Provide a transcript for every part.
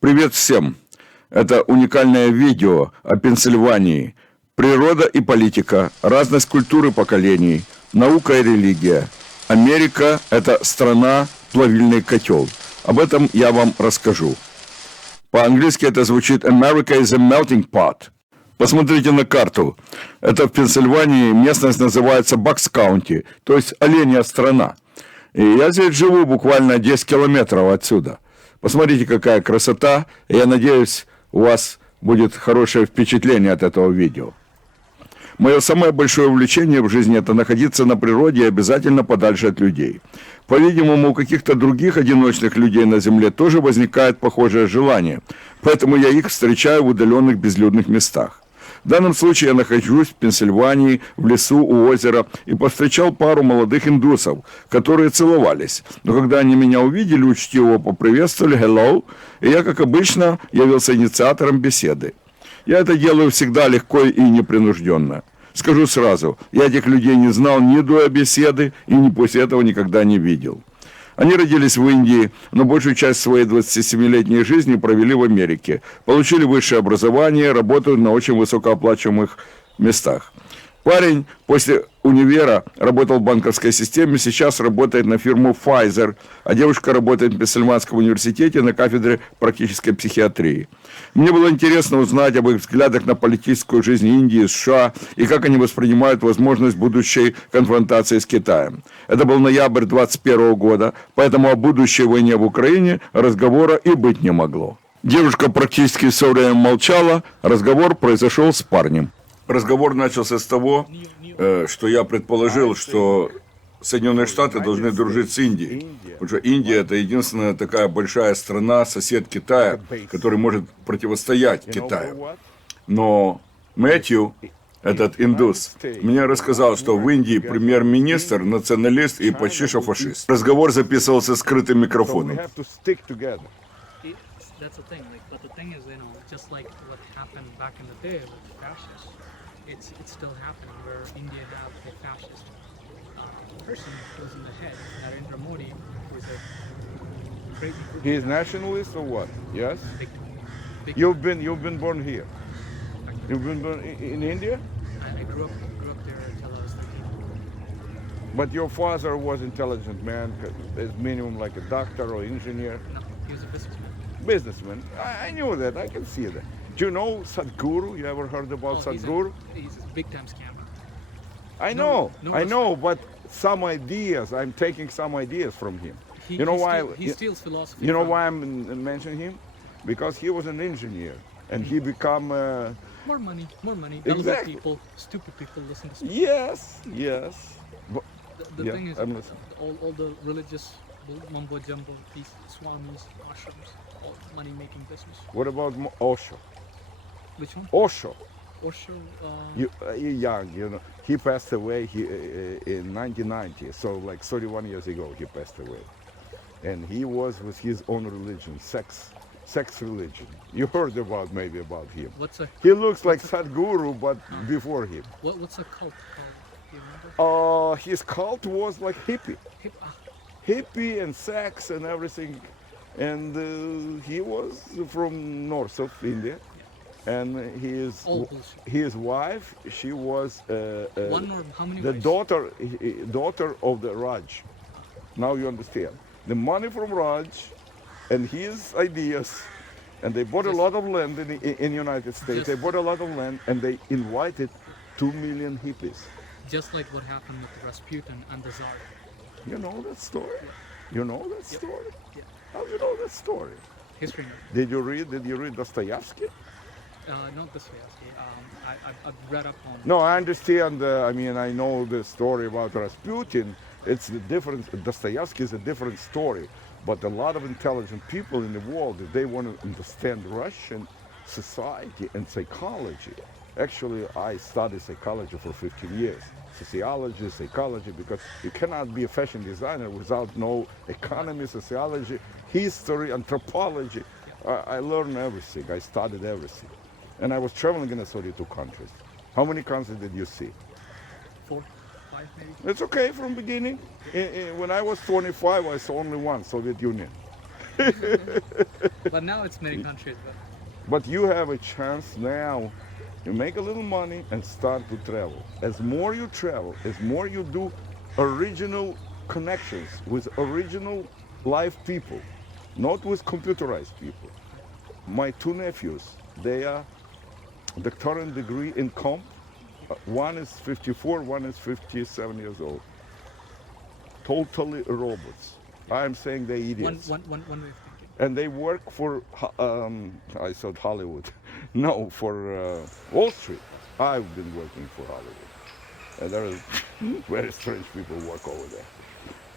Привет всем! Это уникальное видео о Пенсильвании. Природа и политика, разность культуры поколений, наука и религия. Америка – это страна, плавильный котел. Об этом я вам расскажу. По-английски это звучит «America is a melting pot». Посмотрите на карту. Это в Пенсильвании местность называется Бакс-Каунти, то есть оленья страна. И я здесь живу буквально 10 километров отсюда. Посмотрите, какая красота. Я надеюсь, у вас будет хорошее впечатление от этого видео. Мое самое большое увлечение в жизни – это находиться на природе и обязательно подальше от людей. По-видимому, у каких-то других одиночных людей на Земле тоже возникает похожее желание, поэтому я их встречаю в удаленных безлюдных местах. В данном случае я нахожусь в Пенсильвании, в лесу у озера, и повстречал пару молодых индусов, которые целовались. Но когда они меня увидели, учтиво поприветствовали «hello», и я, как обычно, явился инициатором беседы. Я это делаю всегда легко и непринужденно. Скажу сразу, я этих людей не знал ни до беседы и ни после этого никогда не видел. Они родились в Индии, но большую часть своей 27-летней жизни провели в Америке. Получили высшее образование, работают на очень высокооплачиваемых местах. Парень после универа работал в банковской системе, сейчас работает на фирму Pfizer, а девушка работает в Пенсильванском университете на кафедре практической психиатрии. Мне было интересно узнать об их взглядах на политическую жизнь Индии и США и как они воспринимают возможность будущей конфронтации с Китаем. Это был ноябрь 2021 года, поэтому о будущей войне в Украине разговора и быть не могло. Девушка практически все время молчала, разговор произошел с парнем. Разговор начался с того, что я предположил, что Соединенные Штаты должны дружить с Индией. Потому что Индия – это единственная такая большая страна, сосед Китая, который может противостоять Китаю. Но Мэтью, этот индус, мне рассказал, что в Индии премьер-министр, националист и почти что фашист. Разговор записывался скрытым микрофоном. It's still happening where India have a fascist person who's in the head, Narendra Modi, who is a crazy. He is nationalist or what? Yes. Big You've been born here. You've been born in India. I grew up there until I was 13. But your father was intelligent man, as minimum like a doctor or engineer. No, he was a businessman. Businessman. I knew that. I can see that. Do you know Sadhguru? You ever heard about Sadhguru? He's a big-time scammer. I know, no, but some ideas, I'm taking some ideas from him. He steals philosophy. You know why I'm mentioning him? Because he was an engineer, and he become... More money. Exactly. People, stupid people listen to stupid. Yes. But, The yeah, thing is, I'm listening. all the religious mumbo-jumbo, these swamis, ashrams, all money-making business. What about Osho? Which one? Osho. Osho. You're young, you know. He passed away in 1990, so like 31 years ago he passed away. And he was with his own religion, sex religion. You heard maybe about him. He looks like Sadhguru, but before him. What's a cult called? Do you remember? His cult was like hippie. Hippie and sex and everything. And he was from north of India. And his wife, she was One or how many the wives? daughter of the Raj. Now you understand. The money from Raj and his ideas, and they bought a lot of land in the United States. They bought a lot of land, and they invited 2 million hippies. Just like what happened with Rasputin and the Tsar. You know that story? Yeah. You know that story? Yeah. How do you know that story? History. Did you read Dostoevsky? Not Dostoevsky. I've read up on. No, I understand. I know the story about Rasputin. It's the difference. Dostoevsky is a different story. But a lot of intelligent people in the world, if they want to understand Russian society and psychology. Actually, I studied psychology for 15 years. Sociology, psychology, because you cannot be a fashion designer without no economy, sociology, history, anthropology. I learned everything. I studied everything. And I was traveling in 32 countries. How many countries did you see? 4, 5 maybe. It's okay from beginning. When I was 25, I saw only one, Soviet Union. But now it's many countries. But But you have a chance now. You make a little money and start to travel. As more you travel, as more you do original connections with original live people, not with computerized people. My two nephews, they are doctorate degree in comp. One is 54, one is 57 years old. Totally robots. I'm saying they're idiots. one way of thinking. And they work for, I said Hollywood. No, for Wall Street. I've been working for Hollywood. And there are very strange people work over there.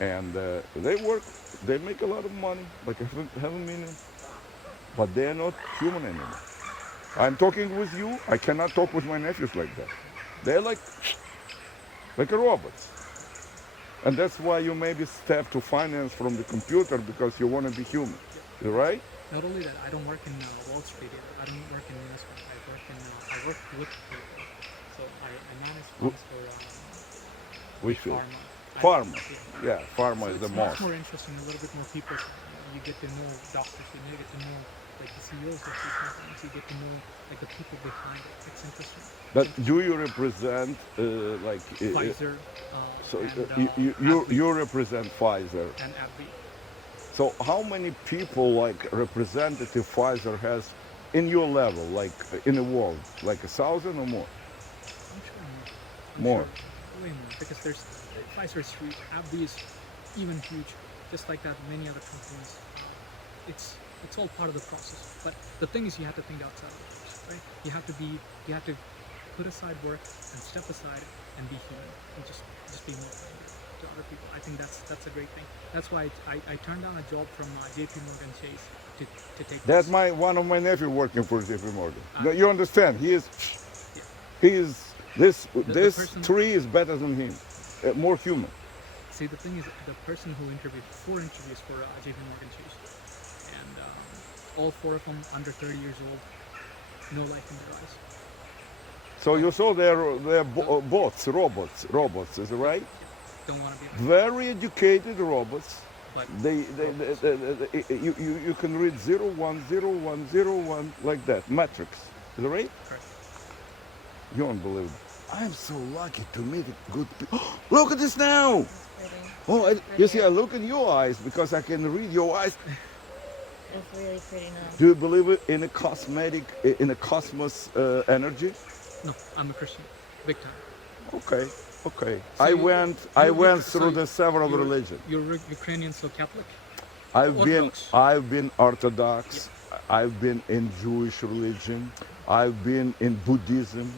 And they make a lot of money, like half a million, but they're not human anymore. I'm talking with you, I cannot talk with my nephews like that. They're like a robots. And that's why you maybe step to finance from the computer because you want to be human, right? Not only that, I don't work in Wall Street either. I don't work in investment. I work with people. So I manage funds for Which field? pharma. Pharma. Yeah, pharma is the It's most. much more interesting, a little bit more people. You get to know doctors, you get to know like the CEOs of these companies, you get to know like the people behind it. It's interesting. But do you represent Pfizer so and you represent Pfizer. and AbbVie. So how many people like representative Pfizer has in your level, like in the world, like 1,000 or more? I'm sure more. More. Sure way more because there's Pfizer is huge, AbbVie is even huge, just like that many other companies. It's all part of the process. But the thing is, you have to think outside of the box, right? You have to put aside work and step aside and be human and just be more kind to other people. I think that's a great thing. That's why I turned down a job from JP Morgan Chase to take That's this. one of my nephew working for JP Morgan. You understand? This person- tree is better than him, more human. See, the thing is, the person who interviewed 4 interviews for JP Morgan Chase, and all 4 of them under 30 years old, no life in their eyes. So you saw they're bots, robots, is it right? Don't want to be Very educated robots. but You can read 010101 like that, matrix, is it right? correct. You won't believe it. I'm so lucky to meet good people. Look at this now! Oh, you see, I look in your eyes because I can read your eyes. It's really pretty now. Do you believe in a cosmos energy? No, I'm a Christian, big time. Okay. So I you- went so through the several you're- religions. You're Ukrainian, so Catholic. I've been Orthodox. Yeah. I've been in Jewish religion. I've been in Buddhism.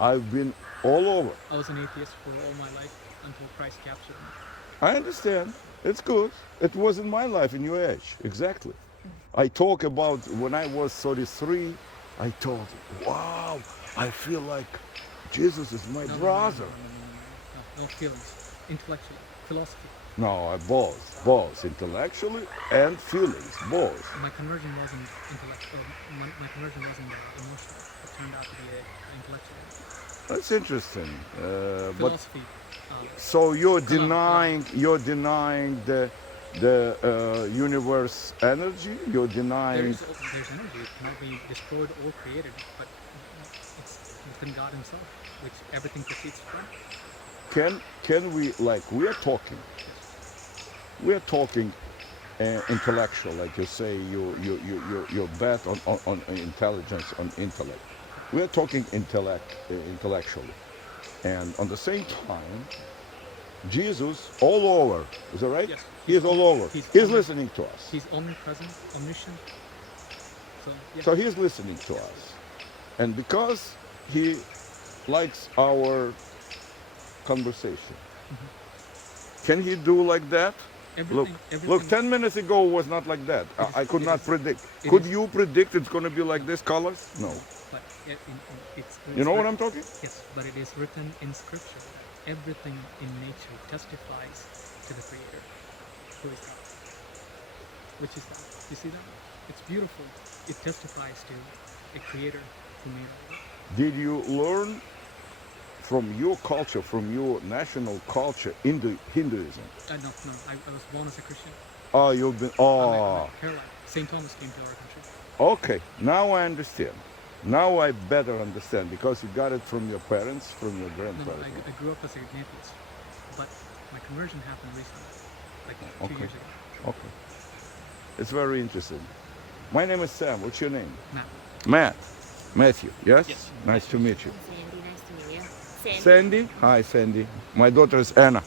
I've been all over. I was an atheist for all my life until Christ captured me. I understand. It's good. It wasn't my life in your age. Exactly. I talk about when I was 33, I thought, wow, I feel like Jesus is my brother. No feelings, intellectually, philosophy. No, both, intellectually and feelings, both. My conversion wasn't intellectual. My conversion wasn't emotional. It turned out to be intellectual. That's interesting. But Philosophy. so you're Come on. denying the universe energy. You're denying. There's energy. It cannot be destroyed or created, but it's within God Himself, which everything proceeds from. Can we we are talking? We are talking intellectual, like you say. You bet on intelligence, on intellect. We are talking intellectually, and on the same time, Jesus all over. Is that right? Yes. He is all over. He's He's omni- listening to us. He's omnipresent, omniscient. So, yeah. So he's listening to us, and because he likes our conversation, can he do like that? Look, Everything. 10 minutes ago was not like that. I could it not is- predict. it Could is- you predict it's going to be like this colors? No. But it's You know what writ- I'm talking? Yes, but it is written in Scripture that everything in nature testifies to the Creator, who is God. Which is God. You see that? It's beautiful. It testifies to a Creator who made all of it. Did you learn from your culture, from your national culture, Hinduism? No. I was born as a Christian. Oh, you've been. My Oh, hairline. St. Thomas came to our country. okay. Now I understand. Now I better understand because you got it from your parents, from your No, grandparents. I grew up as an atheist, but my conversion happened recently, like 2 Okay. years ago. Okay. It's very interesting. My name is Sam. What's your name? Matt. Matt. Matthew. Yes? Yes. Nice to meet you. Sandy, nice to meet you. Sandy? Hi, Sandy. My daughter is Anna.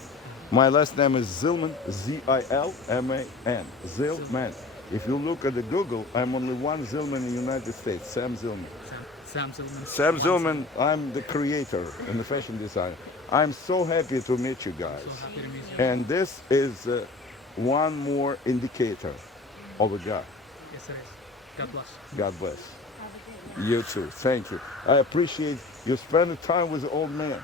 My last name is Zilman, Z-I-L-M-A-N. Zilman. If you look at the Google, I'm only one Zilman in the United States, Sam Zilman. Sam Zilman. Sam Zilman, I'm the creator and the fashion designer. I'm so happy to meet you guys. So happy to meet you. And this is one more indicator of a God. Yes, it is. God bless. God bless. You too. Thank you. I appreciate you spending time with the old man.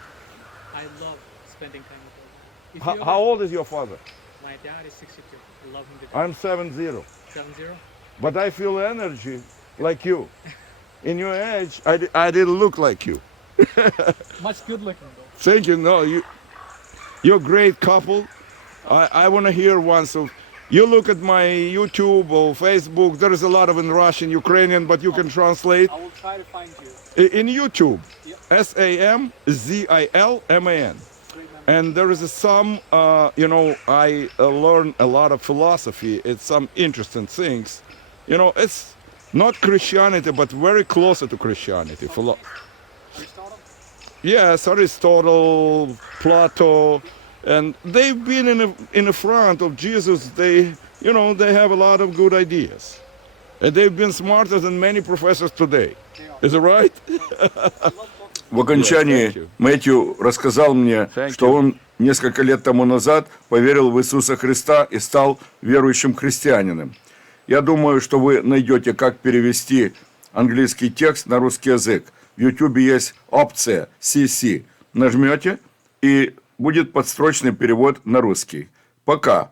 I love spending time with him. If How, you how ever- old is your father? My dad is 62. I love him to death. I'm 70. 70? But I feel energy like you. In your age, I didn't look like you. Much good looking though. Thank you. No, you're a great couple. I want to hear one. So you look at my YouTube or Facebook. There is a lot of in Russian, Ukrainian, but you can translate. I will try to find you. In YouTube, Yep. Samzilman. Great memory. And there is some, I learn a lot of philosophy. It's some interesting things. It's not Christianity, but very closer to Christianity. Aristotle? Yes, Aristotle, Plato, and they've been in the front of Jesus. They have a lot of good ideas. And they've been smarter than many professors today. Is it right? В окончании Thank you. Мэтью рассказал мне, Thank что you. он несколько лет тому назад поверил в Иисуса Христа и стал верующим христианином. Я думаю, что вы найдете, как перевести английский текст на русский язык. В Ютубе есть опция CC. Нажмете, и будет подстрочный перевод на русский. Пока.